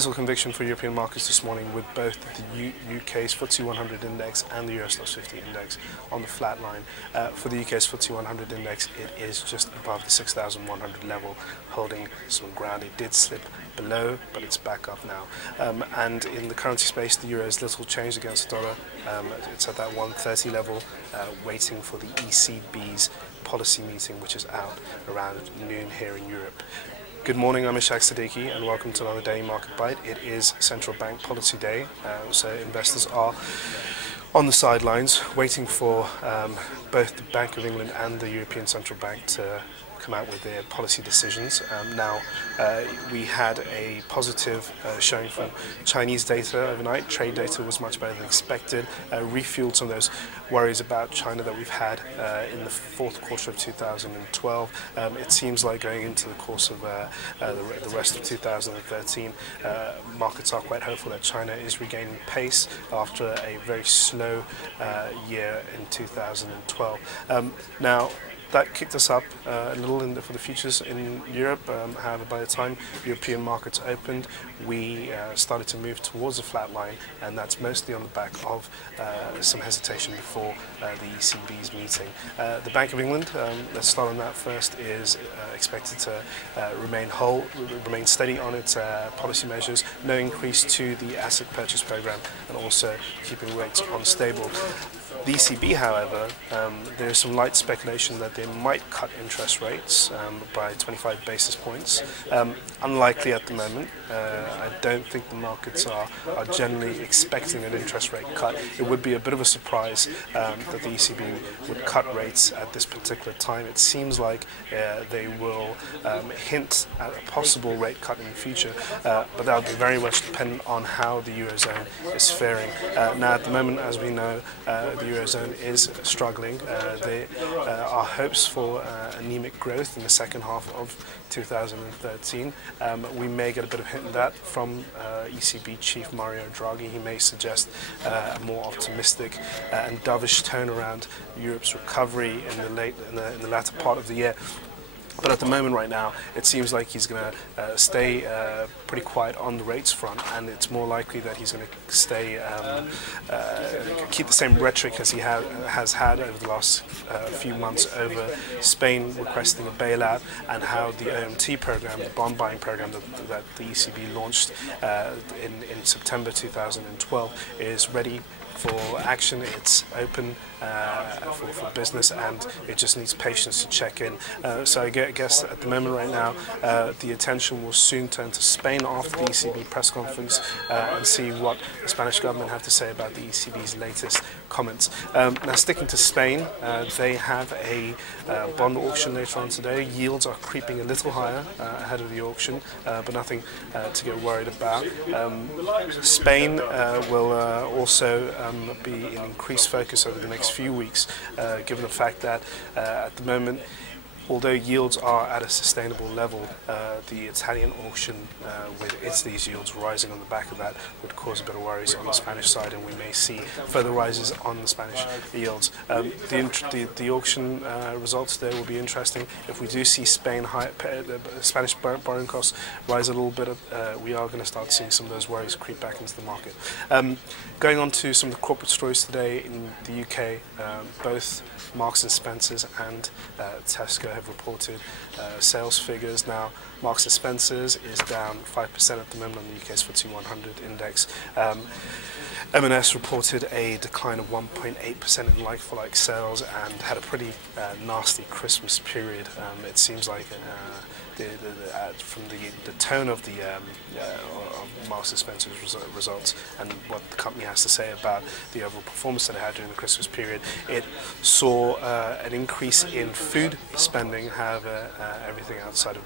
Little conviction for European markets this morning, with both the UK's FTSE 100 index and the US 50 index on the flat line. For the UK's FTSE 100 index, it is just above the 6,100 level, holding some ground. It did slip below, but it's back up now. And in the currency space, the euro is little changed against the dollar. It's at that 130 level, waiting for the ECB's policy meeting, which is out around noon here in Europe. Good morning, I'm Ishaq Siddiqi, and welcome to another Daily Market Bite. It is Central Bank Policy Day, so investors are on the sidelines waiting for both the Bank of England and the European Central Bank to come out with their policy decisions. Now, we had a positive showing from Chinese data overnight. Trade data was much better than expected, refueled some of those worries about China that we've had in the fourth quarter of 2012. It seems like going into the course of the rest of 2013, markets are quite hopeful that China is regaining pace after a very slow year in 2012. Now, that kicked us up a little for the futures in Europe. However, by the time European markets opened, we started to move towards a flat line, and that's mostly on the back of some hesitation before the ECB's meeting. The Bank of England, let's start on that first, is expected to remain steady on its policy measures, no increase to the asset purchase program, and also keeping rates unstable. The ECB, however, there is some light speculation that they might cut interest rates by 25 basis points. Unlikely at the moment. I don't think the markets are generally expecting an interest rate cut. It would be a bit of a surprise that the ECB would cut rates at this particular time. It seems like they will hint at a possible rate cut in the future, but that will be very much dependent on how the Eurozone is faring. Now, at the moment, as we know, the Eurozone is struggling. There are hopes for anemic growth in the second half of 2013. We may get a bit of hint of that from ECB Chief Mario Draghi. He may suggest a more optimistic and dovish tone around Europe's recovery in the latter part of the year. But at the moment right now, it seems like he's going to stay pretty quiet on the rates front, and it's more likely that he's going to stay keep the same rhetoric as he has had over the last few months over Spain requesting a bailout, and how the OMT program, the bond buying program that the ECB launched in September 2012, is ready for action. It's open for business, and it just needs patience to check in. So I guess at the moment right now, the attention will soon turn to Spain after the ECB press conference and see what the Spanish government have to say about the ECB's latest comments. Now, sticking to Spain, they have a bond auction later on today. Yields are creeping a little higher ahead of the auction, but nothing to get worried about. Spain will also be in increased focus over the next few weeks, given the fact that at the moment, although yields are at a sustainable level, the Italian auction with Italy's yields rising on the back of that would cause a bit of worries on the Spanish side, and we may see further rises on the Spanish yields. The auction results there will be interesting. If we do see Spanish borrowing costs rise a little bit, we are going to start seeing some of those worries creep back into the market. Going on to some of the corporate stories today in the UK, both Marks and Spencer's and Tesco have reported sales figures. Now, Marks and Spencer's is down 5% at the moment on the UK's FTSE 100 index. M&S reported a decline of 1.8% in like-for-like sales and had a pretty nasty Christmas period. It seems like from the tone of the Marks and Spencer's results and what the company has to say about the overall performance that it had during the Christmas period, it saw an increase in food spending. However, everything outside of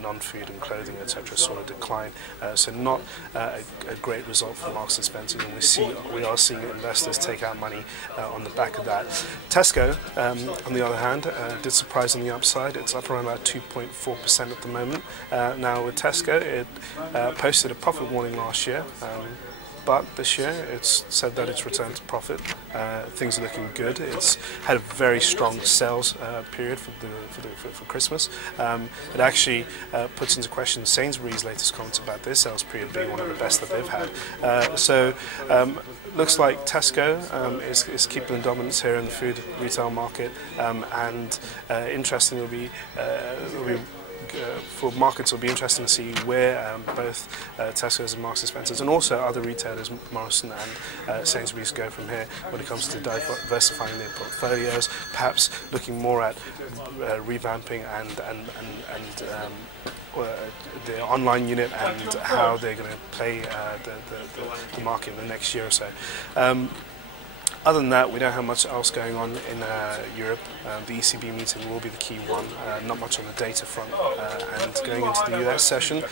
non-food and clothing, etc., saw a decline. So not a great result for Marks and Spencer, and we are seeing investors take out money on the back of that. Tesco, on the other hand, did surprise on the upside. It's up around about 2.4% at the moment. Now with Tesco, it posted a profit warning last year. but this year it's said that it's returned to profit. Things are looking good. It's had a very strong sales period for Christmas. It actually puts into question Sainsbury's latest comments about their sales period being one of the best that they've had. Looks like Tesco is keeping the dominance here in the food retail market, and interestingly, for markets, it'll be interesting to see where both Tesco's and Marks and Spencer's, and also other retailers, Morrison and Sainsbury's, go from here when it comes to diversifying their portfolios, perhaps looking more at revamping and the online unit and how they're going to play the market in the next year or so. Other than that, we don't have much else going on in Europe. The ECB meeting will be the key one, not much on the data front. And going into the US session,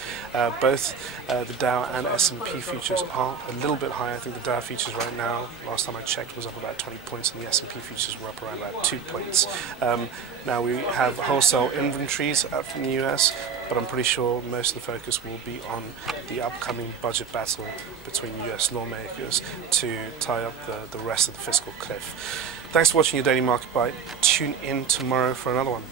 both the Dow and S&P futures are a little bit higher. I think the Dow futures right now, last time I checked, was up about 20 points, and the S&P futures were up around about 2 points. Now we have wholesale inventories out from the US, but I'm pretty sure most of the focus will be on the upcoming budget battle between US lawmakers to tie up the rest of the fiscal cliff. Thanks for watching your Daily Market Bite. Tune in tomorrow for another one.